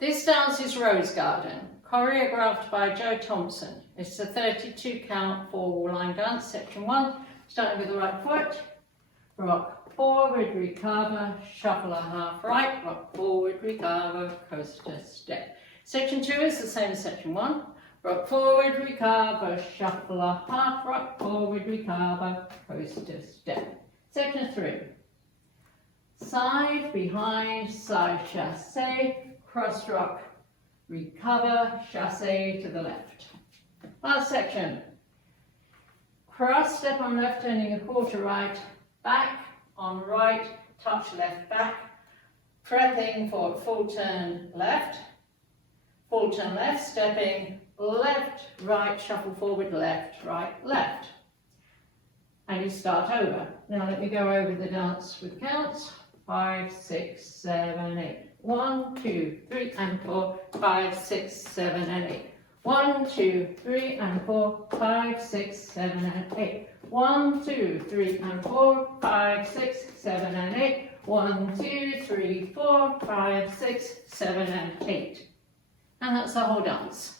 This dance is Rose Garden, choreographed by Joe Thompson. It's a 32 count 4 line dance, section 1, starting with the right foot, rock forward, recover, shuffle a half right, rock forward, recover, coaster step. Section 2 is the same as section 1, rock forward, recover, shuffle a half, rock forward, recover, coaster step. Section 3, side, behind, side chassé, cross rock, recover, chassé to the left. Last section. Cross step on left, turning a quarter right, back on right, touch left back, prepping for full turn left, stepping left, right, shuffle forward, left, right, left. And you start over. Now let me go over the dance with counts. 5, 6, 7, 8. 1, 2, 3, and 4, 5, 6, 7, and 8. 1, 2, 3, and 4, 5, 6, 7, and 8. 1, 2, 3, and 4, 5, 6, 7, and 8. 1, 2, 3, 4, 5, 6, 7, and 8. And that's the whole dance.